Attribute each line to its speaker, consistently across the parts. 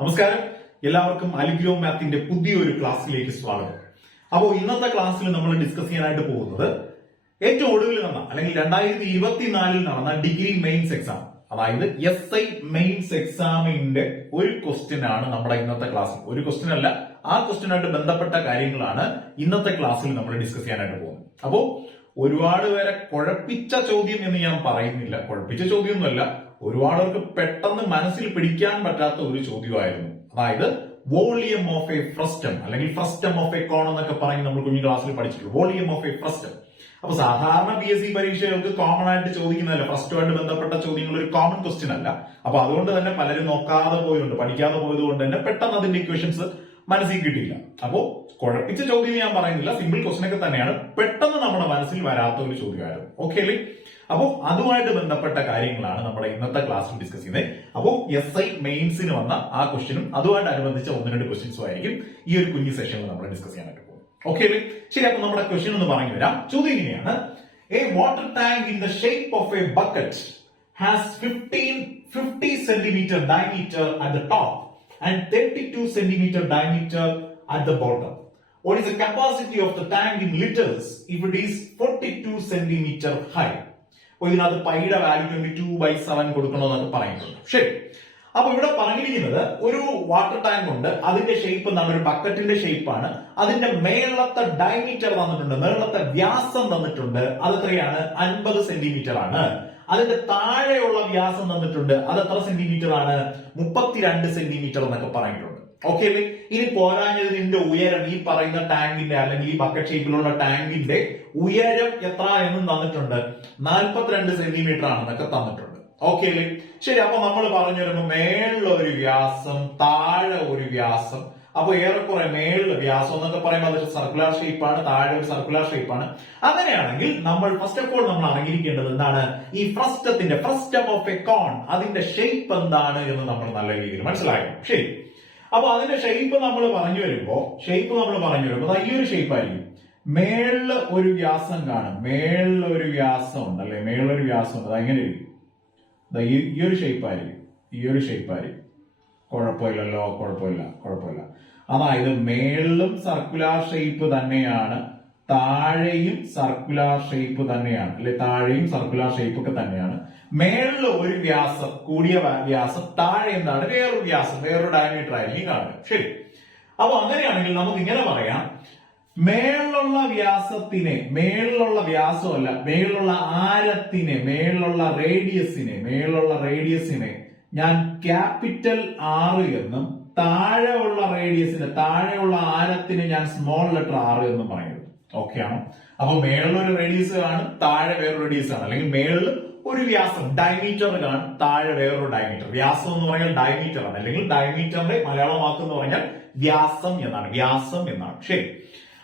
Speaker 1: നമസ്കാരം. എല്ലാവർക്കും അലിഗ്രോ മാത്തിന്റെ പുതിയൊരു ക്ലാസ്സിലേക്ക് സ്വാഗതം. അപ്പോൾ ഇന്നത്തെ ക്ലാസ്സിൽ നമ്മൾ ഡിസ്കസ് ചെയ്യാനായിട്ട് പോകുന്നത് ഏറ്റവും ഒടുവിൽ നടന്ന അല്ലെങ്കിൽ രണ്ടായിരത്തി ഇരുപത്തിനാലിൽ നടന്ന ഡിഗ്രി മെയിൻസ് എക്സാം അതായത് എസ് ഐ മെയിൻസ് എക്സാമിന്റെ ഒരു ക്വസ്റ്റ്യൻ ആണ് നമ്മുടെ ഇന്നത്തെ ക്ലാസ്സിൽ ഒരു ക്വസ്റ്റ്യൻ അല്ല ആ ക്വസ്റ്റ്യനായിട്ട് ബന്ധപ്പെട്ട കാര്യങ്ങളാണ് ഇന്നത്തെ ക്ലാസ്സിൽ നമ്മൾ ഡിസ്കസ് ചെയ്യാനായിട്ട് പോകുന്നത്. അപ്പോ ഒരുപാട് പേരെ കുഴപ്പിച്ച ചോദ്യം എന്ന് ഞാൻ പറയുന്നില്ല. കുഴപ്പിച്ച ചോദ്യമൊന്നുമല്ല. ഒരുപാട് പേർക്ക് പെട്ടെന്ന് മനസ്സിൽ പിടിക്കാൻ പറ്റാത്ത ഒരു ചോദ്യമായിരുന്നു. അതായത് വോളിയം ഓഫ് എ ഫ്രസ്റ്റം അല്ലെങ്കിൽ ഫ്രസ്റ്റം ഓഫ് എ കോൺ എന്നൊക്കെ പറഞ്ഞ് നമ്മൾ കുഞ്ഞു ക്ലാസ്സിൽ പഠിച്ചിട്ടുണ്ട്. വോളിയം ഓഫ് എ ഫ്രസ്റ്റം അപ്പൊ സാധാരണ പി എസ് സി പരീക്ഷകൾക്ക് കോമൺ ആയിട്ട് ചോദിക്കുന്നതല്ല. ഫസ്റ്റുമായിട്ട് ബന്ധപ്പെട്ട ചോദ്യങ്ങൾ ഒരു കോമൺ ക്വസ്റ്റ്യൻ അല്ല. അപ്പൊ അതുകൊണ്ട് തന്നെ പലരും നോക്കാതെ പോയുണ്ട് പഠിക്കാതെ പോയത് കൊണ്ട് തന്നെ പെട്ടെന്ന് അതിന്റെ ഇക്വേഷൻസ് മനസ്സിൽ കിട്ടിയില്ല. അപ്പോ കുഴപ്പിച്ച ചോദ്യം ഞാൻ പറയുന്നില്ല. സിമ്പിൾ ക്വസ്റ്റൻ ഒക്കെ തന്നെയാണ്. പെട്ടെന്ന് നമ്മുടെ മനസ്സിൽ വരാത്ത ഒരു ചോദ്യമായിരുന്നു. ഓക്കെ അല്ലേ? അപ്പോ അതുമായിട്ട് ബന്ധപ്പെട്ട കാര്യങ്ങളാണ് നമ്മുടെ ഇന്നത്തെ ക്ലാസ്സിൽ ഡിസ്കസ് ചെയ്യുന്നത്. അപ്പോൾ എസ് ഐ മെയിൻസിന് വന്ന ആ ക്വസ്റ്റ്യനും അതുമായിട്ട് അനുബന്ധിച്ച ഒന്ന് രണ്ട് ക്വസ്റ്റ്യൻസും ആയിരിക്കും ഈ ഒരു കുഞ്ഞു സെഷനിൽ നമ്മൾ ഡിസ്കസ് ചെയ്യാനായിട്ട് പോകും ഓക്കെ അല്ലേ? ശരി അപ്പൊ നമ്മുടെ ക്വസ്റ്റ്യൻ ഒന്ന് പറഞ്ഞു വരാം ചോദ്യം ഇങ്ങനെയാണ്. A water tank in the shape of a bucket has fifteen fifty centimetre diameter at the top and 32 centimeter diameter at the bottom. What is the capacity of the tank in liters if it is 42 centimeter high? അപ്പോൾ ഇതിനകത്ത് പൈയുടെ value twenty two by seven കൊടുക്കണമെന്നൊക്കെ പറയുന്നുണ്ട് ശരി. അപ്പൊ ഇവിടെ പറഞ്ഞിരിക്കുന്നത് ഒരു water tank ഉണ്ട്. അതിന്റെ ഷേപ്പ് എന്താണ്? ഒരു ബക്കറ്റിന്റെ ഷേപ്പാണ് അതിന്റെ മേളത്തെ ഡയമീറ്റർ തന്നിട്ടുണ്ട് മേളത്തെ വ്യാസം തന്നിട്ടുണ്ട് അത് എത്രയാണ്? അൻപത് സെന്റിമീറ്റർ ആണ്. അതിന്റെ താഴെയുള്ള വ്യാസം തന്നിട്ടുണ്ട്. അത് എത്ര സെന്റിമീറ്റർ ആണ്? മുപ്പത്തിരണ്ട് സെന്റിമീറ്റർ എന്നൊക്കെ പറഞ്ഞിട്ടുണ്ട്. ഓക്കെ അല്ലേ ഇനി പോരാഞ്ഞതിന്റെ ഉയരം ഈ പറയുന്ന ടാങ്കിന്റെ അല്ലെങ്കിൽ ഈ ബക്കറ്റ് ഷേപ്പിലുള്ള ടാങ്കിന്റെ ഉയരം എത്ര എന്നും തന്നിട്ടുണ്ട്. നാൽപ്പത്തിരണ്ട് സെന്റിമീറ്റർ ആണെന്നൊക്കെ തന്നിട്ടുണ്ട്. ഓക്കെ അല്ലേ ശരി അപ്പൊ നമ്മൾ പറഞ്ഞു വരുമ്പോ മേളിലൊരു വ്യാസം താഴെ ഒരു വ്യാസം അപ്പൊ ഏറെക്കുറെ മേളിൽ വ്യാസം എന്നൊക്കെ പറയുമ്പോൾ അതൊരു സർക്കുലർ ഷേപ്പാണ് താഴെ ഒരു സർക്കുലർ ഷേപ്പാണ് അങ്ങനെയാണെങ്കിൽ നമ്മൾ ഫസ്റ്റ് ഓഫ് ഓൾ നമ്മൾ അറിഞ്ഞിരിക്കേണ്ടത് എന്താണ്? ഈ ഫ്രസ്റ്റത്തിന്റെ ഫ്രസ്റ്റം ഓഫ് എ കോൺ അതിന്റെ ഷേപ്പ് എന്താണ് എന്ന് നമ്മൾ നല്ല രീതിയിൽ മനസ്സിലാക്കണം. ശരി. അപ്പൊ അതിന്റെ ഷേപ്പ് നമ്മൾ പറഞ്ഞു വരുമ്പോ ഷേപ്പ് നമ്മൾ പറഞ്ഞു വരുമ്പോൾ ഈ ഒരു ഷേപ്പ് ആയിരിക്കും. മേളിൽ ഒരു വ്യാസം കാണും. മേളിൽ ഒരു വ്യാസം ഉണ്ട് അല്ലെ? മേളിലൊരു വ്യാസം ഉണ്ട്. അത് എങ്ങനെ ഇരിക്കും. ഈ ഒരു ഷേപ്പ് ആയിരിക്കും. ഈ ഒരു ഷേപ്പ് ആയിരിക്കും. കുഴപ്പമില്ലല്ലോ കുഴപ്പമില്ല കുഴപ്പമില്ല. അതായത് മേളിലും സർക്കുലാർ ഷേപ്പ് തന്നെയാണ് താഴെയും സർക്കുലാർ ഷേപ്പ് തന്നെയാണ് അല്ലെ താഴെയും സർക്കുലാർ ഷേപ്പ് ഒക്കെ തന്നെയാണ്. മേളിൽ ഒരു വ്യാസം കൂടിയ വ്യാസം താഴെ എന്താണ്? വേറൊരു വ്യാസം വേറൊരു ഡയമീറ്റർ ആയിരിക്കും കാണുക. ശരി. അപ്പൊ അങ്ങനെയാണെങ്കിൽ നമുക്ക് ഇങ്ങനെ പറയാം. മേളിലുള്ള വ്യാസത്തിനെ മേളിലുള്ള വ്യാസമല്ല മേളിലുള്ള ആരത്തിനെ മേളിലുള്ള റേഡിയസിനെ മേളിലുള്ള റേഡിയസിനെ ഞാൻ ക്യാപിറ്റൽ ആർ എന്നും താഴെയുള്ള റേഡിയസിന് താഴെയുള്ള ആരത്തിന് ഞാൻ സ്മോൾ ലെറ്റർ ആർ എന്നും പറയുന്നത് ഓക്കെ ആണോ? അപ്പൊ മേളിലൊരു റേഡിയസ് കാണും താഴെ വേറൊരു റേഡിയസ് ആണ് അല്ലെങ്കിൽ മേളിൽ ഒരു വ്യാസം ഡയമീറ്റർ കാണും താഴെ വേറൊരു ഡയമീറ്റർ വ്യാസം എന്ന് പറഞ്ഞാൽ ഡയമീറ്റർ ആണ്. അല്ലെങ്കിൽ ഡയമീറ്ററിന്റെ മലയാളം എന്ന് പറഞ്ഞാൽ വ്യാസം എന്നാണ്. വ്യാസം എന്നാണ്. ശരി.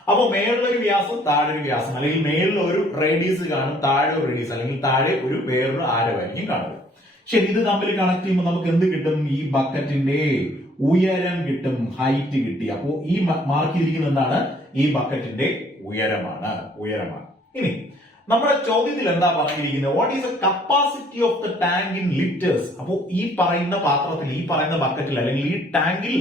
Speaker 1: അപ്പൊ മേളിലൊരു വ്യാസം താഴെ ഒരു വ്യാസം. അല്ലെങ്കിൽ മേളിൽ ഒരു റേഡിയസ് കാണും താഴെ ഒരു റേഡിയസ് അല്ലെങ്കിൽ താഴെ ഒരു വേറൊരു ആരവായിരിക്കും കാണുക ശരി ഇത് തമ്മിൽ കണക്ട് ചെയ്യുമ്പോൾ നമുക്ക് എന്ത് കിട്ടും? ഈ ബക്കറ്റിന്റെ ഉയരം കിട്ടും ഹൈറ്റ് കിട്ടി. അപ്പോ ഈ മാർക്ക് ചെയ്തിരിക്കുന്നത് എന്താണ്? ഈ ബക്കറ്റിന്റെ ഉയരമാണ്. ഉയരമാണ്. ഇനി നമ്മുടെ ചോദ്യത്തിൽ എന്താ പറഞ്ഞിരിക്കുന്നത്? What is the capacity of the tank in litres അപ്പോ ഈ പറയുന്ന പാത്രത്തിൽ ഈ പറയുന്ന ബക്കറ്റിൽ അല്ലെങ്കിൽ ഈ ടാങ്കിൽ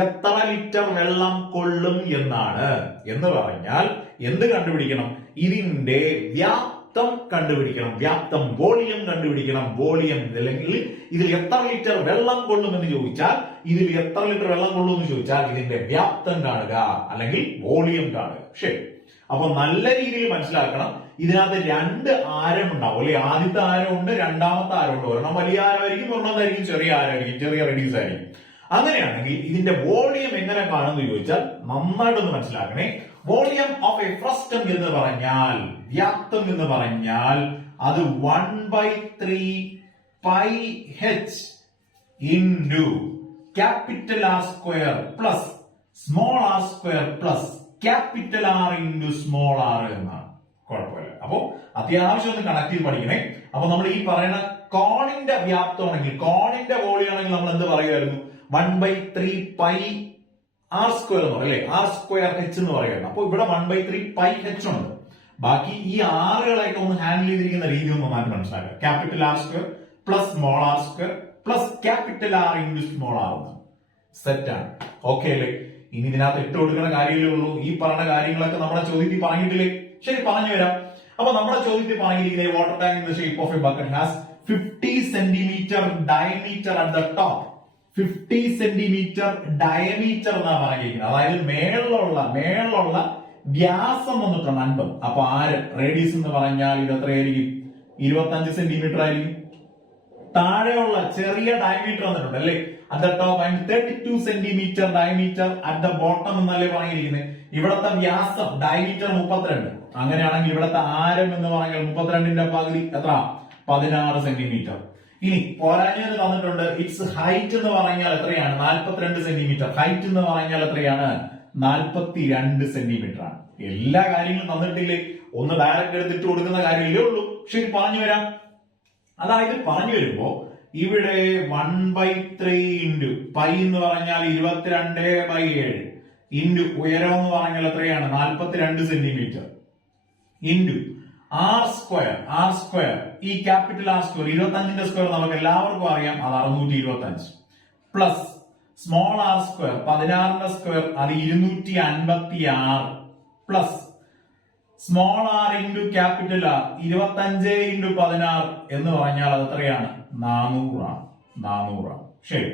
Speaker 1: എത്ര ലിറ്റർ വെള്ളം കൊള്ളും എന്നാണ്. എന്ന് പറഞ്ഞാൽ എന്ത് കണ്ടുപിടിക്കണം? ഇതിന്റെ വ്യാപ്തം കണ്ടുപിടിക്കണം. വ്യാപ്തം വോളിയം കണ്ടുപിടിക്കണം. വോളിയം അല്ലെങ്കിൽ ഇതിൽ എത്ര ലിറ്റർ വെള്ളം കൊള്ളും എന്ന് ചോദിച്ചാൽ ഇതിൽ എത്ര ലിറ്റർ വെള്ളം കൊള്ളും എന്ന് ചോദിച്ചാൽ ഇതിന്റെ വ്യാപ്തം കാണുക. അല്ലെങ്കിൽ വോളിയം കാണുക. ശരി. അപ്പൊ നല്ല രീതിയിൽ മനസ്സിലാക്കണം. ഇതിനകത്ത് രണ്ട് ആരം ഉണ്ടാവും. അല്ലെ? ആദ്യത്തെ ആരം ഉണ്ട് രണ്ടാമത്തെ ആരം ഉണ്ട്. ഒരെണ്ണം വലിയ ആരമായിരിക്കും ഒരെണ്ണമായിരിക്കും ചെറിയ ആരമായിരിക്കും. ചെറിയ റെഡ്യൂസ് ആയിരിക്കും. അങ്ങനെയാണെങ്കിൽ ഇതിന്റെ വോളിയം എങ്ങനെ കാണുമെന്ന് ചോദിച്ചാൽ നന്നായിട്ടൊന്ന് മനസ്സിലാക്കണേ. വോളിയം ഓഫ് എ ഫ്രസ്റ്റം എന്ന് പറഞ്ഞാൽ വ്യാപ്തം എന്ന് പറഞ്ഞാൽ അത് one by three pi H into capital R square plus small R square plus capital R into small R എന്നാണ്. കുഴപ്പമില്ല. അപ്പോ അത്യാവശ്യം ഒന്ന് കണക്ട് ചെയ്ത് പഠിക്കണേ. അപ്പൊ നമ്മൾ ഈ പറയുന്ന കോണിന്റെ വ്യാപ്തമാണെങ്കിൽ കോണിന്റെ വോളിയാണെങ്കിൽ നമ്മൾ എന്ത് പറയുമായിരുന്നു? One by three pi R square എന്ന് പറയും ആർ സ്ക്വയർ എച്ച് എന്ന് പറയുന്നത് അപ്പോൾ ഇവിടെ one by three pi H ഉണ്ട്. ബാക്കി ഈ ആറുകളെയൊക്കെ ഒന്ന് ഹാൻഡിൽ ചെയ്തിരിക്കുന്ന രീതി ഒന്ന് മാറ്റി മനസ്സിലാക്കുക. Capital R square plus small R square plus capital R into small R set ആണ്. ഓക്കെ അല്ലേ? ഇനി ഇതിനകത്ത് ഇട്ട് കൊടുക്കുന്ന കാര്യമല്ലേ ഉള്ളൂ. ഈ പറഞ്ഞ കാര്യങ്ങളൊക്കെ നമ്മുടെ ചോദ്യത്തിൽ പറഞ്ഞിട്ടില്ലേ? ശരി പറഞ്ഞു വരാം അപ്പൊ നമ്മുടെ ചോദ്യത്തിൽ പറഞ്ഞിരിക്കുന്നത് water tank in the shape of a bucket has fifty centimetre diameter at the top fifty centimetre diameter എന്നാ പറഞ്ഞിരിക്കുന്നത്. അതായത് മേളിലുള്ള മേളിലുള്ള വ്യാസം വന്നിട്ടുണ്ട് അൻപത്. അപ്പൊ ആര്? റേഡിയസ് എന്ന് പറഞ്ഞാൽ ഇത് എത്രയായിരിക്കും? ഇരുപത്തഞ്ച് സെന്റിമീറ്റർ ആയിരിക്കും. താഴെയുള്ള ചെറിയ ഡയമീറ്റർ വന്നിട്ടുണ്ട് അല്ലേ? At the top thirty two centimetre diameter at the bottom എന്നല്ലേ പറഞ്ഞിരിക്കുന്നത്. ഇവിടത്തെ വ്യാസം ഡയമീറ്റർ മുപ്പത്തിരണ്ട്. അങ്ങനെയാണെങ്കിൽ ഇവിടത്തെ ആരം എന്ന് പറഞ്ഞാൽ മുപ്പത്തിരണ്ടിന്റെ പകുതി എത്ര? പതിനാറ് സെന്റിമീറ്റർ ഇനി പോരാഞ്ഞത് തന്നിട്ടുണ്ട്. ഇറ്റ്സ് ഹൈറ്റ് എന്ന് പറഞ്ഞാൽ എത്രയാണ്? നാൽപ്പത്തിരണ്ട് സെന്റിമീറ്റർ ഹൈറ്റ് എന്ന് പറഞ്ഞാൽ എത്രയാണ്? നാൽപ്പത്തി രണ്ട് സെന്റിമീറ്റർ ആണ്. എല്ലാ കാര്യങ്ങളും തന്നിട്ടില്ലേ? ഒന്ന് ഡയറക്റ്റ് എടുത്തിട്ട് കൊടുക്കുന്ന കാര്യമില്ലേ ഉള്ളൂ. ശരി പറഞ്ഞു വരാം. അതായത് പറഞ്ഞു വരുമ്പോ ഇവിടെ one by three into pi എന്ന് പറഞ്ഞാൽ ഇരുപത്തിരണ്ട് ബൈ ഏഴ് ഇന്റു ഉയരം എന്ന് പറഞ്ഞാൽ എത്രയാണ്? നാൽപ്പത്തിരണ്ട് centimetre into R square R square ഈ ക്യാപിറ്റൽ ആർ സ്ക്വയർ ഇരുപത്തി അഞ്ചിന്റെ സ്ക്വയർ നമുക്ക് എല്ലാവർക്കും അറിയാം അത് അറുന്നൂറ്റി ഇരുപത്തി അഞ്ച് പ്ലസ് സ്മോൾ ആർ സ്ക്വയർ പതിനാറിന്റെ സ്ക്വയർ അത് ഇരുന്നൂറ്റി അൻപത്തി ആറ് plus small R into capital R ഇരുപത്തഞ്ച് ഇന്റു പതിനാറ് എന്ന് പറഞ്ഞാൽ അത് എത്രയാണ്? നാനൂറാണ്. നാനൂറാണ്. ശരി.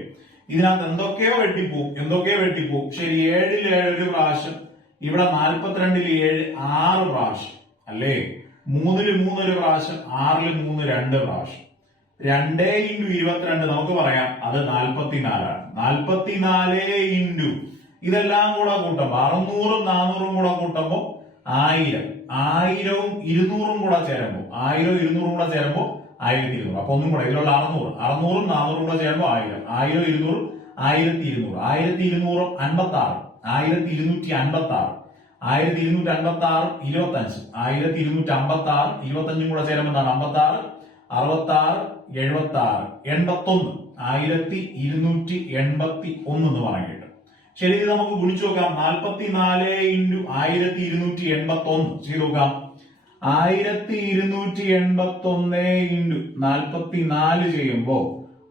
Speaker 1: ഇതിനകത്ത് എന്തൊക്കെയോ വെട്ടിപ്പോവും എന്തൊക്കെയോ വെട്ടിപ്പോവും. ശരി ഏഴിൽ ഏഴ് പ്രാവശ്യം ഇവിടെ നാൽപ്പത്തിരണ്ടിൽ ഏഴ് ആറ് പ്രാവശ്യം അല്ലേ? മൂന്നിൽ മൂന്നൊരു പ്രാവശ്യം ആറിൽ മൂന്ന് രണ്ട് പ്രാവശ്യം. രണ്ടേ ഇന്റു ഇരുപത്തിരണ്ട് നമുക്ക് പറയാം അത് നാൽപ്പത്തിനാലാണ് നാൽപ്പത്തിനാല് ഇന്റു ഇതെല്ലാം കൂടെ കൂട്ടുമ്പോ അറുന്നൂറും നാനൂറും കൂടെ കൂട്ടുമ്പോ ആയിരം. ആയിരവും ഇരുന്നൂറും കൂടെ ചേരുമ്പോൾ ആയിരവും ഇരുന്നൂറും കൂടെ ചേരുമ്പോ ആയിരത്തി ഇരുന്നൂറ് അപ്പൊ ഒന്നും കൂടെ ഇതിലുള്ള അറുന്നൂറ്. അറുന്നൂറും നാനൂറും കൂടെ ചേരുമ്പോൾ ആയിരം. ആയിരം ഇരുന്നൂറും ആയിരത്തി ഇരുന്നൂറ് ആയിരത്തി ഇരുന്നൂറും അൻപത്തി ആറ് ആയിരത്തി ഇരുന്നൂറ്റി അൻപത്തി ആറ് ആയിരത്തി ഇരുന്നൂറ്റി അൻപത്തി ആറ് ഇരുപത്തി അഞ്ച് ആയിരത്തി ഇരുന്നൂറ്റി അമ്പത്തി ആറ് ഇരുപത്തി അഞ്ചും കൂടെ ചേരുമ്പോൾ എന്താണ്? അമ്പത്തി ആറ് അറുപത്തി ആറ് എഴുപത്തി ആറ് എൺപത്തി ഒന്ന് ആയിരത്തി ഇരുന്നൂറ്റി എൺപത്തി ഒന്ന് എന്ന് പറഞ്ഞിട്ട് ശരി ഇത് നമുക്ക് ഗുണിച്ചു നോക്കാം. നാൽപ്പത്തി നാല് ഇന്റു ആയിരത്തി ഇരുന്നൂറ്റി എൺപത്തി ഒന്ന് ചെയ്ത് നോക്കാം. ആയിരത്തി ഇരുന്നൂറ്റി എൺപത്തി ഒന്ന് ഇന്റു നാൽപ്പത്തി നാല് ചെയ്യുമ്പോ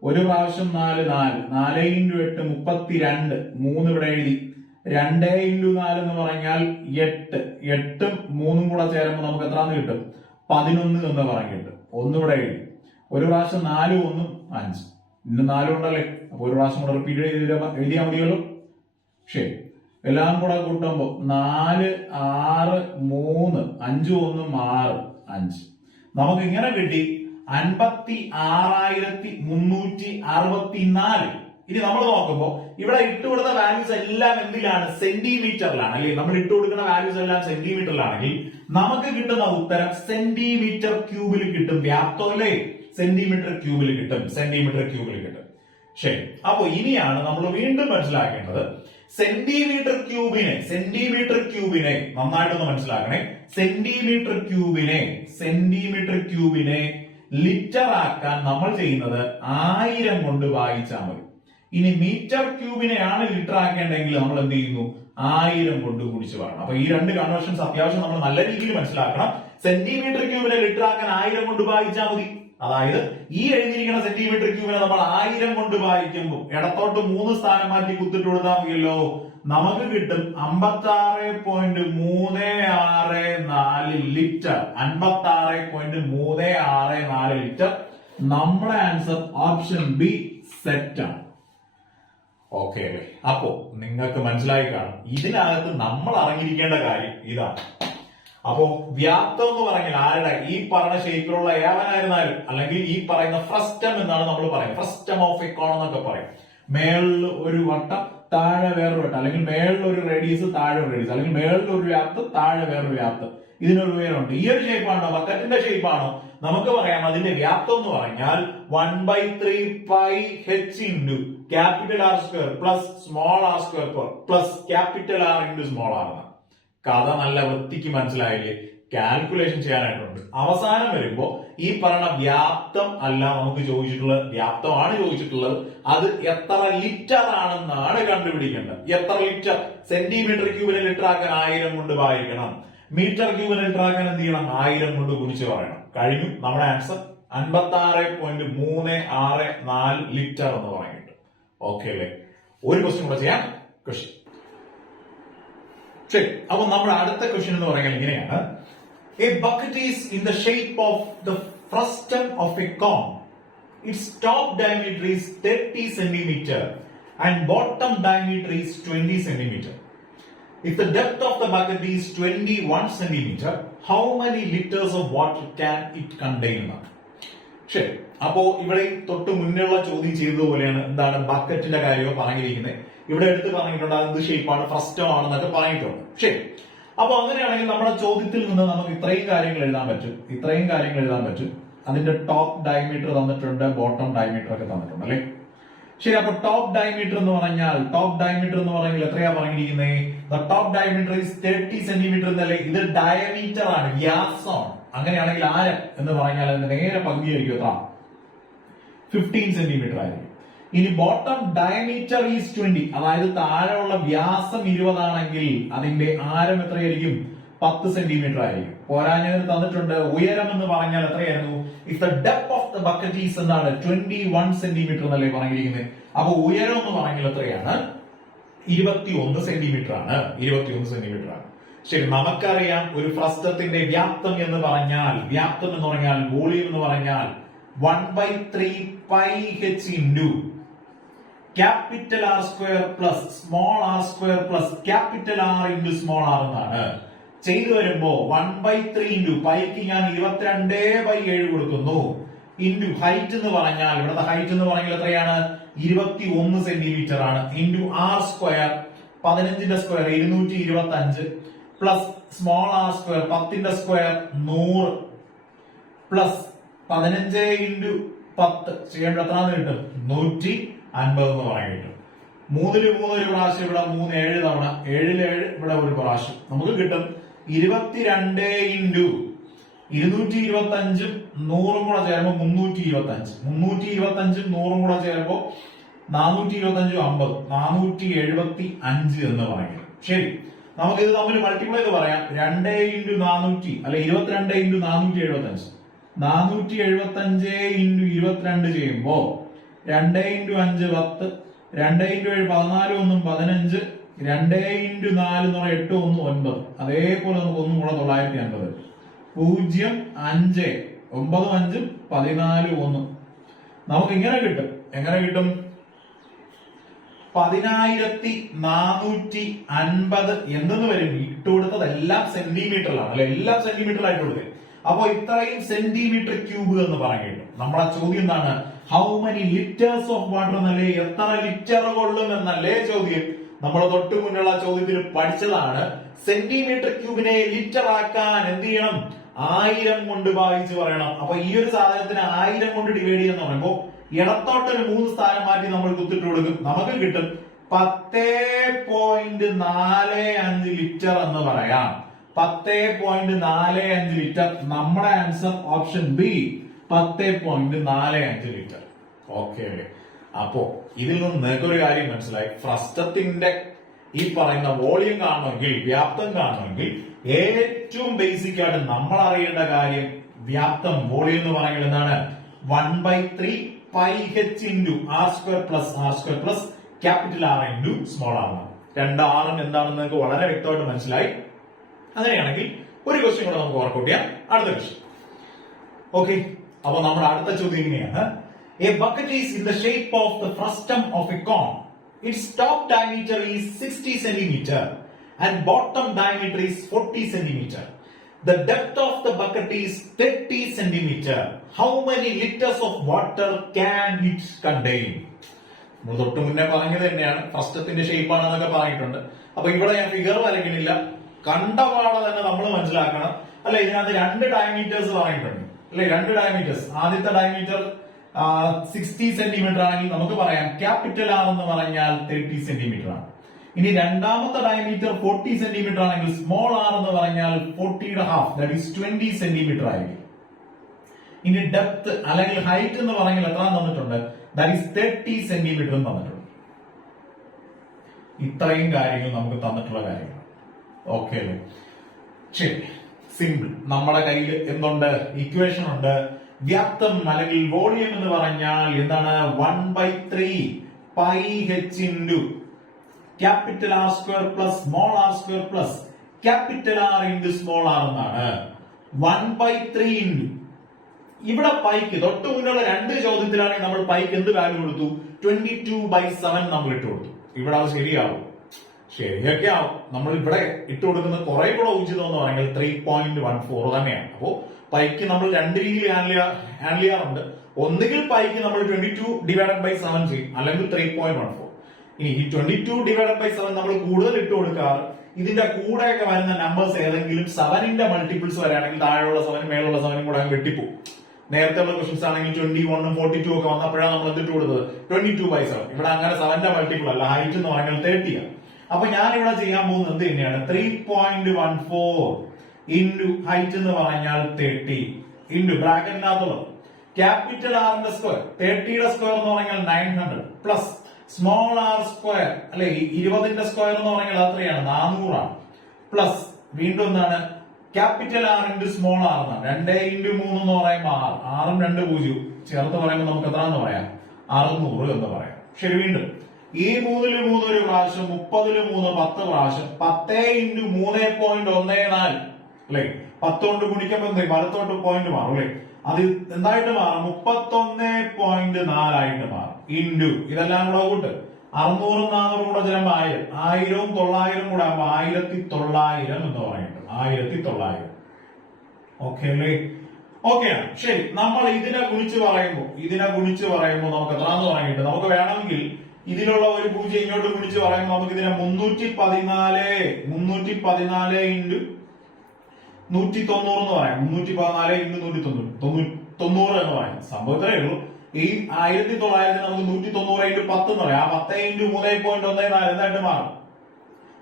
Speaker 1: ഒരു പ്രാവശ്യം നാല് നാല്. നാല് ഇന്റു എട്ട് മുപ്പത്തിരണ്ട്. മൂന്ന് ഇവിടെ എഴുതി. രണ്ട് ഇന്റു നാല് എന്ന് പറഞ്ഞാൽ എട്ട്. എട്ടും മൂന്നും കൂടെ ചേരുമ്പോൾ നമുക്ക് എത്രാന്ന് കിട്ടും? പതിനൊന്ന് എന്ന് പറഞ്ഞിട്ട് കിട്ടും. ഒന്നുകൂടെ എഴുതി. ഒരു പ്രാവശ്യം നാലും ഒന്നും അഞ്ച്. ഇന്ന് നാലും ഉണ്ടല്ലേ? അപ്പൊ ഒരു പ്രാവശ്യം കൂടെ റിപ്പീറ്റ് എഴുതിയാൽ മതിയല്ലോ? ശരി. എല്ലാം കൂടെ കൂട്ടുമ്പോൾ നാല് ആറ് മൂന്ന് അഞ്ചും ഒന്നും ആറ് അഞ്ച്. നമുക്ക് ഇങ്ങനെ കിട്ടി അൻപത്തി ആറായിരത്തി മുന്നൂറ്റി അറുപത്തിനാല്. ഇനി നമ്മൾ നോക്കുമ്പോൾ ഇവിടെ ഇട്ട് കൊടുത്ത വാല്യൂസ് എല്ലാം എന്തിലാണ്? സെന്റിമീറ്ററിലാണ് അല്ലേ? നമ്മൾ ഇട്ട് കൊടുക്കുന്ന വാല്യൂസ് എല്ലാം സെന്റിമീറ്ററിലാണെങ്കിൽ നമുക്ക് കിട്ടുന്ന ഉത്തരം സെന്റിമീറ്റർ ക്യൂബിൽ കിട്ടും വ്യാപ്തം അല്ലേ? സെന്റിമീറ്റർ ക്യൂബിൽ കിട്ടും. സെന്റിമീറ്റർ ക്യൂബിൽ കിട്ടും. ശരി. അപ്പോ ഇനിയാണ് നമ്മൾ വീണ്ടും മനസ്സിലാക്കേണ്ടത് സെന്റിമീറ്റർ ക്യൂബിനെ സെന്റിമീറ്റർ ക്യൂബിനെ നന്നായിട്ടൊന്ന് മനസ്സിലാക്കണേ. സെന്റിമീറ്റർ ക്യൂബിനെ സെന്റിമീറ്റർ ക്യൂബിനെ ലിറ്റർ ആക്കാൻ നമ്മൾ ചെയ്യുന്നത് ആയിരം കൊണ്ട് വായിച്ചാൽ മതി. ഇനി മീറ്റർ ക്യൂബിനെയാണ് ലിറ്റർ ആക്കേണ്ടെങ്കിൽ നമ്മൾ എന്ത് ചെയ്യുന്നു? ആയിരം കൊണ്ട് കുടിച്ച് പറയണം അപ്പൊ ഈ രണ്ട് കൺവേർഷൻസ് അത്യാവശ്യം നമ്മൾ നല്ല രീതിയിൽ മനസ്സിലാക്കണം. സെന്റിമീറ്റർ ക്യൂബിനെ ലിറ്റർ ആക്കാൻ ആയിരം കൊണ്ട് ഭാഗിച്ചാൽ മതി. അതായത് ഈ എഴുതിയിരിക്കുന്ന സെന്റിമീറ്റർ ക്യൂബിനെ നമ്മൾ ആയിരം കൊണ്ട് വായിക്കുമ്പോൾ ഇടത്തോട്ട് മൂന്ന് സ്ഥാനം മാറ്റി കുത്തിട്ട് കൊടുത്താൽ മതിയല്ലോ. നമുക്ക് കിട്ടും അമ്പത്തി ആറ് പോയിന്റ് മൂന്ന് ആറ് നാല് ലിറ്റർ അൻപത്തി ആറ് പോയിന്റ് മൂന്ന് ആറ് നാല് ലിറ്റർ നമ്മുടെ ആൻസർ ഓപ്ഷൻ ബി സെറ്റ് ആണ്. ഓക്കെ അപ്പോ നിങ്ങൾക്ക് മനസ്സിലായി കാണും. ഇതിനകത്ത് നമ്മൾ അറിഞ്ഞിരിക്കേണ്ട കാര്യം ഇതാണ്. അപ്പോ വ്യാപ്തം എന്ന് പറഞ്ഞാൽ ആരുടെ? ഈ പറഞ്ഞ ഷേപ്പിലുള്ള ഏവനായിരുന്നാലും അല്ലെങ്കിൽ ഈ പറയുന്ന ഫ്രസ്റ്റം എന്നാണ് നമ്മൾ പറയുന്നത്. ഫ്രസ്റ്റം ഓഫ് എക്കോൺ എന്നൊക്കെ പറയും. മേളിൽ ഒരു വട്ടം താഴെ വേറൊരു വട്ടം. അല്ലെങ്കിൽ മേളിലൊരു റേഡിയസ് താഴെ റേഡിയസ് അല്ലെങ്കിൽ മേളിലൊരു വ്യാപ്തം താഴെ വേറൊരു വ്യാപ്തം. ഇതിനൊരു ഉയരമുണ്ട്. ഈ ഒരു ഷേപ്പാണോ ബക്കറ്റിന്റെ ഷേപ്പാണോ നമുക്ക് പറയാം അതിന്റെ വ്യാപ്തം എന്ന് പറഞ്ഞാൽ one by three pi H into capital R square plus small R square plus capital R into small R കഥ നല്ല വൃത്തിക്ക് മനസ്സിലായില്ലേ? കാൽക്കുലേഷൻ ചെയ്യാനായിട്ടുണ്ട്. അവസാനം വരുമ്പോൾ ഈ പറഞ്ഞ വ്യാപ്തം അല്ല നമുക്ക് ചോദിച്ചിട്ടുള്ളത്. വ്യാപ്തമാണ് ചോദിച്ചിട്ടുള്ളത്. അത് എത്ര ലിറ്റർ ആണെന്നാണ് കണ്ടുപിടിക്കേണ്ടത്. എത്ര ലിറ്റർ? സെന്റിമീറ്റർ ക്യൂബിനെ ലിറ്റർ ആക്കാൻ ആയിരം കൊണ്ട് വായിക്കണം മീറ്റർ ക്യൂബിനെ ലിറ്റർ ആക്കാൻ എന്ത് ചെയ്യണം? ആയിരം കൊണ്ട് കുറിച്ച് പറയണം. കഴിഞ്ഞു. നമ്മുടെ ആൻസർ അൻപത്തി ആറ് പോയിന്റ് മൂന്ന് ആറ് നാല് ലിറ്റർ എന്ന് പറയുന്നുണ്ട് ഓക്കെ അല്ലേ? ഒരു ക്വസ്റ്റ്യൻ കൂടെ ചെയ്യാം. ക്വസ്റ്റ്യൻ ശരി. അപ്പൊ നമ്മുടെ അടുത്ത ക്വസ്റ്റ്യൻ എന്ന് പറയുന്നത് ഇങ്ങനെയാണ്. A bucket is in the shape of the frustum of a cone its top diameter is thirty centimetre and bottom diameter is twenty centimetre If the depth of the bucket is 21 centimeter, how many liters of water can it contain? ശരി. അപ്പോ ഇവിടെ തൊട്ട് മുന്നുള്ള ചോദ്യം ചെയ്തതുപോലെയാണ് എന്താണ് ബക്കറ്റിന്റെ കാര്യമോ പറഞ്ഞിരിക്കുന്നത്. ഇവിടെ എടുത്ത് പറഞ്ഞിട്ടുണ്ട് അത് ഷേപ്പാണ് ഫസ്റ്റോ ആണെന്നൊക്കെ പറഞ്ഞിട്ടുണ്ട്. ശരി. അപ്പൊ അങ്ങനെയാണെങ്കിൽ നമ്മുടെ ചോദ്യത്തിൽ നിന്ന് നമുക്ക് ഇത്രയും കാര്യങ്ങൾ എഴുതാൻ പറ്റും. ഇത്രയും കാര്യങ്ങൾ എഴുതാൻ പറ്റും. അതിന്റെ ടോപ്പ് ഡയമീറ്റർ തന്നിട്ടുണ്ട് ബോട്ടം ഡയമീറ്റർ ഒക്കെ തന്നിട്ടുണ്ട് അല്ലേ? ശരി അപ്പൊ ടോപ്പ് ഡയമീറ്റർ എന്ന് പറഞ്ഞാൽ ടോപ്പ് ഡയമീറ്റർ എന്ന് പറഞ്ഞാൽ എത്രയാ പറഞ്ഞിരിക്കുന്നത് top diameter is thirty centimetre എന്നല്ലേ ഇത് ഡയമീറ്റർ ആണ് വ്യാസമാണ് അങ്ങനെയാണെങ്കിൽ ആരം എന്ന് പറഞ്ഞാൽ അതിന്റെ നേരെ പകുതിയായിരിക്കും ഫിഫ്റ്റീൻ സെന്റിമീറ്റർ ആയിരിക്കും. ഇനി ബോട്ടം ഡയമീറ്റർ ഈസ് ട്വന്റി അതായത് താഴെയുള്ള വ്യാസം ഇരുപതാണെങ്കിൽ അതിന്റെ ആരം എത്രയായിരിക്കും? പത്ത് സെന്റിമീറ്റർ ആയിരിക്കും. പോരാഞ്ഞതിന് തന്നിട്ടുണ്ട്. ഉയരം എന്ന് പറഞ്ഞാൽ എത്രയായിരുന്നു? If the depth of the bucket is എന്താണ്? ട്വന്റി വൺ സെന്റിമീറ്റർ എന്നല്ലേ പറഞ്ഞിരിക്കുന്നത് അപ്പൊ ഉയരം എന്ന് പറഞ്ഞാൽ എത്രയാണ്? ഇരുപത്തി ഒന്ന് സെന്റിമീറ്റർ ആണ്. ഇരുപത്തി ഒന്ന് സെന്റിമീറ്റർ ആണ്. ശരി നമുക്കറിയാം ഒരു ഫ്രസ്റ്റത്തിന്റെ വ്യാപ്തം എന്ന് പറഞ്ഞാൽ വ്യാപ്തം എന്ന് പറഞ്ഞാൽ വോളിയം എന്ന് പറഞ്ഞാൽ one by three pi H into capital R square plus small R square plus capital R into small R എന്നാണ്. ചെയ്തു വരുമ്പോ വൺ ബൈ ത്രീ ഇന്റു പൈക്ക് ഞാൻ ഇരുപത്തിരണ്ട് ബൈ ഏഴ് കൊടുക്കുന്നു. ഇന്റു ഹൈറ്റ് എന്ന് പറഞ്ഞാൽ ഇവിടുത്തെ ഹൈറ്റ് എന്ന് പറഞ്ഞാൽ എത്രയാണ്? ഇരുപത്തി ഒന്ന് സെന്റിമീറ്റർ ആണ്. ഇന്റു ആർ സ്ക്വയർ പതിനഞ്ചിന്റെ സ്ക്വയർ ഇരുന്നൂറ്റി ഇരുപത്തി അഞ്ച് പ്ലസ് സ്മോൾ ആർ സ്ക്വയർ പത്തിന്റെ സ്ക്വയർ നൂറ് പ്ലസ് പതിനഞ്ച് ഇന്റു പത്ത്. ചെയ്യേണ്ട എത്രാന്ന് കിട്ടും നൂറ്റി അൻപത് എന്ന് പറയാൻ കിട്ടും. മൂന്നിൽ മൂന്ന് ഒരു പ്രാവശ്യം ഇവിടെ മൂന്ന് ഏഴ് തവണ ഏഴിൽ ഏഴ് ഇവിടെ ഒരു പ്രാവശ്യം. നമുക്ക് കിട്ടും ഇരുപത്തിരണ്ട് ഇന്റു ഇരുന്നൂറ്റി ഇരുപത്തി അഞ്ചും നൂറും കൂടെ ചേരുമ്പോൾ മുന്നൂറ്റി ഇരുപത്തി അഞ്ച് മുന്നൂറ്റി ഇരുപത്തി അഞ്ചും നൂറും കൂടെ ചേരുമ്പോൾ നാനൂറ്റി ഇരുപത്തി അഞ്ചും അമ്പത്. നാനൂറ്റി എഴുപത്തി അഞ്ച് എന്ന് പറയുന്നത് ശരി. നമുക്ക് ഇത് തമ്മിൽ മൾട്ടിപ്ലൈ ചെയ്ത് പറയാം. രണ്ട് ഇന്റു നാനൂറ്റി അല്ലെ ഇരുപത്തിരണ്ട് ഇന്റു നാനൂറ്റി എഴുപത്തി അഞ്ച് നാനൂറ്റി എഴുപത്തി അഞ്ച് ഇന്റു ഇരുപത്തിരണ്ട് ചെയ്യുമ്പോ രണ്ട് ഇന്റു അഞ്ച് പത്ത് രണ്ട് ഇന്റു ഏഴ് പതിനാല് ഒന്നും പതിനഞ്ച് രണ്ട് ഇന്റു നാല് എന്ന് പറഞ്ഞാൽ എട്ട് ഒന്ന് ഒൻപത്. അതേപോലെ നമുക്ക് ഒന്നും കൂടെ തൊള്ളായിരത്തി അൻപത്. പൂജ്യം അഞ്ച് ഒമ്പതും അഞ്ചും പതിനാല് ഒന്നും. നമുക്ക് ഇങ്ങനെ കിട്ടും. എങ്ങനെ കിട്ടും? പതിനായിരത്തി നാനൂറ്റി അൻപത് എന്തെന്ന് വരും. ഇട്ടുകൊടുത്തത് എല്ലാം സെന്റിമീറ്ററിലാണ് അല്ലെ? എല്ലാം സെന്റിമീറ്ററിലായിട്ട് കൊടുത്തത് അപ്പൊ ഇത്രയും സെന്റിമീറ്റർ ക്യൂബ് എന്ന് പറയുന്നു. നമ്മളെ ചോദ്യം എന്താണ്? How many litres of water എന്നല്ലേ? എത്ര ലിറ്റർ കൊള്ളും എന്നല്ലേ ചോദ്യം. നമ്മൾ തൊട്ട് മുന്നുള്ള ചോദ്യത്തിൽ പഠിച്ചതാണ് സെന്റിമീറ്റർ ക്യൂബിനെ ലിറ്റർ ആക്കാൻ എന്ത് ചെയ്യണം? ആയിരം കൊണ്ട് ഭാഗിച്ച് പറയണം. അപ്പൊ ഈ ഒരു സാധനത്തിന് ആയിരം കൊണ്ട് ഡിവൈഡ് ചെയ്യുന്ന പറയുമ്പോ ഇടത്തോട്ടൊരു മൂന്ന് സ്ഥാനം മാറ്റി നമ്മൾ കുത്തിട്ട് കൊടുക്കും. നമുക്ക് കിട്ടും പത്തേ പോയിന്റ് നാല് അഞ്ച് ലിറ്റർ എന്ന് പറയാം. പത്തേ പോയിന്റ് നാല് അഞ്ച് ലിറ്റർ. നമ്മുടെ ആൻസർ ഓപ്ഷൻ ബി പത്തേ പോയിന്റ് നാല് അഞ്ച് ലിറ്റർ. ഓക്കെ അപ്പോ ഇതിൽ നിന്ന് നിങ്ങൾക്ക് ഒരു കാര്യം മനസ്സിലായി. ഫ്രസ്റ്റത്തിന്റെ ഈ പറയുന്ന വോളിയം കാണണമെങ്കിൽ വ്യാപ്തം കാണണമെങ്കിൽ ഏറ്റവും ബേസിക് ആയിട്ട് നമ്മൾ അറിയേണ്ട കാര്യം വ്യാപ്തം വോളിയം എന്ന് പറയുന്നത് എന്താണ്? One by three pi H into R square plus R square plus capital R into small R രണ്ട് ആറും എന്താണെന്ന് നിങ്ങൾക്ക് വളരെ വ്യക്തമായിട്ട് മനസ്സിലായി. അങ്ങനെയാണെങ്കിൽ ഒരു ക്വസ്റ്റ്യൻ കൂടെ നമുക്ക് വർക്കൗട്ട് ചെയ്യാം. അടുത്ത ക്വസ്റ്റ്യൻ ഓക്കെ അപ്പൊ നമ്മുടെ അടുത്ത ചോദ്യം ഇങ്ങനെയാണ്. A bucket is in the shape of the frustum of a cone its top diameter is sixty centimetre and bottom diameter is forty centimetre The depth of the bucket is 30 centimetre How many liters of water can it contain? നമ്മൾ തൊട്ട് മുന്നേ പറഞ്ഞത് തന്നെയാണ്. ഫസ്റ്റത്തിന്റെ shape ആണെന്നൊക്കെ പറഞ്ഞിട്ടുണ്ട്. അപ്പൊ ഇവിടെ ഞാൻ ഫിഗർ വരയ്ക്കണില്ല കണ്ട പാടെ തന്നെ നമ്മൾ മനസ്സിലാക്കണം. അല്ലെ ഇതിനകത്ത് രണ്ട് ഡയമീറ്റേഴ്സ് പറഞ്ഞിട്ടുണ്ട് അല്ലെ രണ്ട് ഡയമീറ്റേഴ്സ് ആദ്യത്തെ ഡയമീറ്റർ സിക്സ്റ്റി സെന്റിമീറ്റർ ആണെങ്കിൽ നമുക്ക് പറയാം ക്യാപിറ്റൽ ആർ എന്ന് പറഞ്ഞാൽ തേർട്ടി സെന്റിമീറ്റർ ആണ്. ഇനി രണ്ടാമത്തെ ഡയമീറ്റർ ഫോർട്ടി സെന്റിമീറ്റർ ആണെങ്കിൽ സ്മോൾ ആർ എന്ന് പറഞ്ഞാൽ ഫോർട്ടിയുടെ half that is twenty centimetre ആയിരിക്കും. ഇനി ഡെപ്ത് അല്ലെങ്കിൽ ഹൈറ്റ് എന്ന് പറഞ്ഞാൽ എത്ര തന്നിട്ടുണ്ട്? ദാറ്റ് ഈസ് തേർട്ടി സെന്റിമീറ്റർ തന്നിട്ടുണ്ട്. ഇത്രയും കാര്യങ്ങൾ നമുക്ക് തന്നിട്ടുള്ള കാര്യങ്ങൾ. ഓക്കെ ശരി സിമ്പിൾ നമ്മുടെ കയ്യിൽ എന്തുണ്ട്? ഇക്വേഷൻ ഉണ്ട്. വ്യാപ്തം അല്ലെങ്കിൽ വോളിയം എന്ന് പറഞ്ഞാൽ എന്താണ്? One by three pi H into capital R square plus small R square plus capital R into small R എന്നാണ്. വൺ ബൈ ത്രീ ഇൻഡു ഇവിടെ പൈക്ക് തൊട്ട് മുന്നുള്ള രണ്ട് ചോദ്യത്തിലാണെങ്കിൽ നമ്മൾ പൈക്ക് എന്ത് വാല്യൂ കൊടുത്തു? ട്വന്റി ടു ബൈ സെവൻ നമ്മൾ ഇട്ട് കൊടുത്തു ഇവിടെ അത് ശരിയാവും ശരിയൊക്കെ നമ്മൾ ഇവിടെ ഇട്ട് കൊടുക്കുന്ന കുറെ കൂടെ ഉചിതം എന്ന് പറയുന്നത് ത്രീ പോയിന്റ് വൺ ഫോർ തന്നെയാണ്. അപ്പോ പൈക്ക് നമ്മൾ രണ്ട് രീതിയിൽ ഹാൻഡിൽ ഹാൻഡിൽ ചെയ്യാറുണ്ട്. ഒന്നുകിൽ പൈക്ക് നമ്മൾ twenty two divided by seven ചെയ്യും അല്ലെങ്കിൽ ത്രീ പോയിന്റ് വൺ ഫോർ ഇനി ഈ twenty two divided by seven നമ്മൾ കൂടുതൽ ഇട്ട് കൊടുക്കാറ് ഇതിന്റെ കൂടെയൊക്കെ വരുന്ന നമ്പേഴ്സ് ഏതെങ്കിലും സെവനിന്റെ മൾട്ടിപ്പിൾസ് വരാണെങ്കിൽ താഴെയുള്ള സെവനും മേലുള്ള സെവനും കൂടെ അങ്ങ് വെട്ടിപ്പോകും നേരത്തെ ഉള്ള ക്വസ്റ്റൻസ് ആണെങ്കിൽ ട്വന്റി വണ്ണും ഫോർട്ടി ടു ഒക്കെ വന്നപ്പോഴാണ് നമ്മൾ എന്തിട്ട് കൊടുത്തത്? ട്വന്റി ടു ബൈ സെവൻ ഇവിടെ അങ്ങനെ സെവന്റെ മൾട്ടിപ്പിൾ അല്ല ഹൈറ്റ് എന്ന് പറഞ്ഞാൽ തേർട്ടിയാണ് അപ്പൊ ഞാൻ ഇവിടെ ചെയ്യാൻ പോകുന്നത് എന്ത് തന്നെയാണ്? Three point one four into height എന്ന് പറഞ്ഞാൽ തേർട്ടി ഇന്റു ബ്രാക്കറ്റിനകത്തുള്ളത് ക്യാപിറ്റൽ ആറിന്റെ സ്ക്വയർ തേർട്ടിയുടെ സ്ക്വയർ എന്ന് പറഞ്ഞാൽ nine hundred plus small R square അല്ലെ ഇരുപതിന്റെ സ്ക്വയർ എന്ന് പറഞ്ഞാൽ അത്രയാണ് നാനൂറാണ്. പ്ലസ് വീണ്ടും എന്താണ്? Capital R into small R എന്നാണ്. രണ്ട് ഇന്റു മൂന്ന് എന്ന് പറയുമ്പോൾ ആറ്. ആറും രണ്ട് പൂജ്യവും. ചേർത്ത് പറയുമ്പോൾ നമുക്ക് എത്ര എന്ന് പറയാം? അറുന്നൂറ് എന്ന് പറയാം. ശരി വീണ്ടും. ഈ മൂന്നിൽ മൂന്ന് ഒരു പ്രാവശ്യം മുപ്പതിൽ മൂന്ന് പത്ത് പ്രാവശ്യം പത്തേ ഇന്റു മൂന്ന് പോയിന്റ് ഒന്നേ നാല് അല്ലെ? പത്തോണ്ട് കൊണ്ട് ഗുണിക്കുമ്പോൾ എന്താ വലത്തോട്ട് പോയിന്റ് മാറും അല്ലെ? അത് എന്തായിട്ട് മാറും? മുപ്പത്തൊന്ന് പോയിന്റ് നാലായിട്ട് മാറും. ഇന്റു. ഇതെല്ലാം കൂടെ കൂട്ട്. അറുന്നൂറും നാനൂറും കൂടെ ചിലപ്പോൾ ആയിരം. ആയിരവും തൊള്ളായിരം കൂടെ ആകുമ്പോൾ ആയിരത്തി തൊള്ളായിരം എന്ന് പറയുന്നത് ആയിരത്തി തൊള്ളായിരം. ഓക്കെ അല്ലേ? ഓക്കെയാണ് ശരി. നമ്മൾ ഇതിനെ ഗുണിച്ച് പറയുമ്പോൾ ഇതിനെ ഗുണിച്ച് പറയുമ്പോൾ നമുക്ക് എത്രാന്ന് പറയുന്നുണ്ട് നമുക്ക് വേണമെങ്കിൽ ഇതിലുള്ള ഒരു പൂജ്യം ഇങ്ങോട്ട് കുടിച്ച് പറയുമ്പോൾ നമുക്ക് ഇതിനെ മുന്നൂറ്റി പതിനാല് മുന്നൂറ്റി പതിനാല് ഇന്റു നൂറ്റി തൊണ്ണൂറ് എന്ന് പറയാം. മുന്നൂറ്റി പതിനാല് ഇന്റു നൂറ്റി തൊണ്ണൂറ് തൊണ്ണൂറ് എന്ന് പറയാം. സംഭവം ഇത്രയേ ഉള്ളൂ. ഈ ആയിരത്തി തൊള്ളായിരത്തി നമുക്ക് നൂറ്റി തൊണ്ണൂറ് ഇന്റു പത്ത് എന്ന് പറയാം. ആ പത്ത് ഇന്റു മൂന്ന് പോയിന്റ് ഒന്ന് നാല് എന്തായിട്ട് മാറും.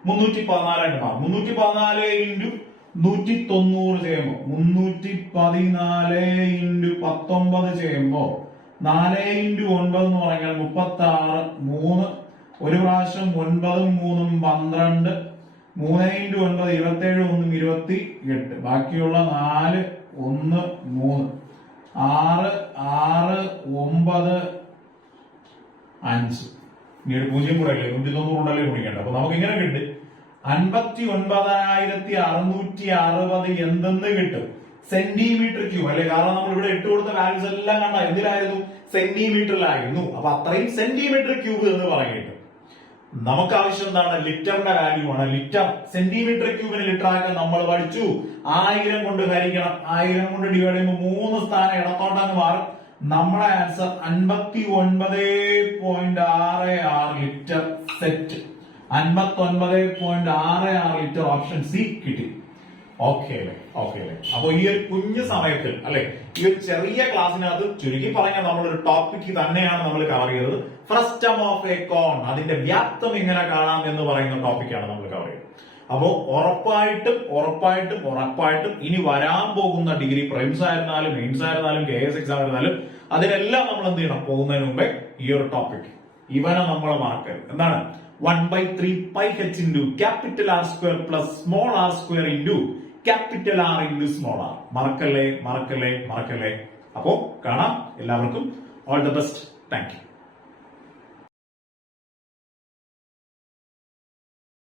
Speaker 1: മുന്നൂറ്റി പതിനാലായിട്ട് മാറും. മുന്നൂറ്റി പതിനാല് ഇന്റു നൂറ്റി തൊണ്ണൂറ് ചെയ്യുമ്പോ മുന്നൂറ്റി പതിനാല് ഇന്റു പത്തൊമ്പത് ചെയ്യുമ്പോ നാല് ഇന്റു ഒൻപത് എന്ന് പറഞ്ഞാൽ മുപ്പത്തി ആറ് മൂന്ന്. ഒരു പ്രാവശ്യം ഒൻപതും മൂന്നും പന്ത്രണ്ട്. മൂന്ന് ഇന്റു ഒൻപത് ഇരുപത്തേഴ് ഒന്നും ഇരുപത്തി എട്ട് ബാക്കിയുള്ള നാല് ഒന്ന് മൂന്ന്. ആറ് ആറ് ഒമ്പത് അഞ്ച്. ഇനി പൂജ്യം കൂടെ അല്ലേ നൂറ്റി തൊണ്ണൂറ് ഉണ്ടല്ലേ ഗുണിക്കണ്ട അപ്പൊ നമുക്ക് ഇങ്ങനെ കിട്ടും. അൻപത്തി ഒൻപതിനായിരത്തി അറുന്നൂറ്റി അറുപത് എന്തെന്ന് കിട്ടും? സെന്റിമീറ്റർ ക്യൂബ് അല്ലെ? കാരണം നമ്മൾ ഇവിടെ ഇട്ട് കൊടുത്ത വാല്യൂസ് എല്ലാം കണ്ട എന്തിലായിരുന്നു? സെന്റിമീറ്ററിലായിരുന്നു അപ്പൊ അത്രയും സെന്റിമീറ്റർ ക്യൂബ് എന്ന് പറയുന്നുണ്ട് നമുക്ക് ആവശ്യം എന്താണ്? ലിറ്ററിന്റെ വാല്യൂ ആണ്. ലിറ്റർ സെന്റിമീറ്റർ ക്യൂബിന് ലിറ്റർ ആക്കാൻ നമ്മൾ പഠിച്ചു. ആയിരം കൊണ്ട് ഹരിക്കണം. ആയിരം കൊണ്ട് ഡിവൈഡ് ചെയ്യുമ്പോൾ മൂന്ന് സ്ഥാനം ഇടത്തോട്ടങ്ങ് മാറും. നമ്മുടെ ആൻസർ അൻപത്തി ഒൻപത് പോയിന്റ് ആറ് ആറ് ലിറ്റർ സെറ്റ് അൻപത്തി ഒൻപത് പോയിന്റ് ആറ് ആറ് ലിറ്റർ ഓപ്ഷൻ സി കിട്ടി. ഓക്കെ ഓക്കെ അല്ലേ അപ്പൊ ഈ ഒരു കുഞ്ഞു സമയത്തിൽ അല്ലെ? ഈ ഒരു ചെറിയ ക്ലാസ്സിനകത്ത് ചുരുക്കി പറഞ്ഞാൽ ഒരു ടോപ്പിക് തന്നെയാണ് നമ്മൾ കവർ ചെയ്തത്. ഫ്രസ്റ്റം ഓഫ് എ കോൺ അതിന്റെ വ്യാപ്തം എങ്ങനെ കാണാം എന്ന് പറയുന്ന ടോപ്പിക്കാണ് നമ്മൾ കവർ ചെയ്തത്. അപ്പോ ഉറപ്പായിട്ടും ഉറപ്പായിട്ടും ഉറപ്പായിട്ടും ഇനി വരാൻ പോകുന്ന ഡിഗ്രി പ്രൈംസ് ആയിരുന്നാലും മെയിൻസ് ആയിരുന്നാലും കെ എസ് എക്സാം ആയിരുന്നാലും അതിനെല്ലാം നമ്മൾ എന്ത് ചെയ്യണം? പോകുന്നതിന് മുമ്പേ ഈ ഒരു ടോപ്പിക് ഇവനെ നമ്മൾ മറക്കരുത് എന്താണ്? One by three pi H into capital R square plus small R square into capital R in into small R മറക്കല്ലേ മറക്കല്ലേ മറക്കല്ലേ. അപ്പോ കാണാം. എല്ലാവർക്കും all the best thank you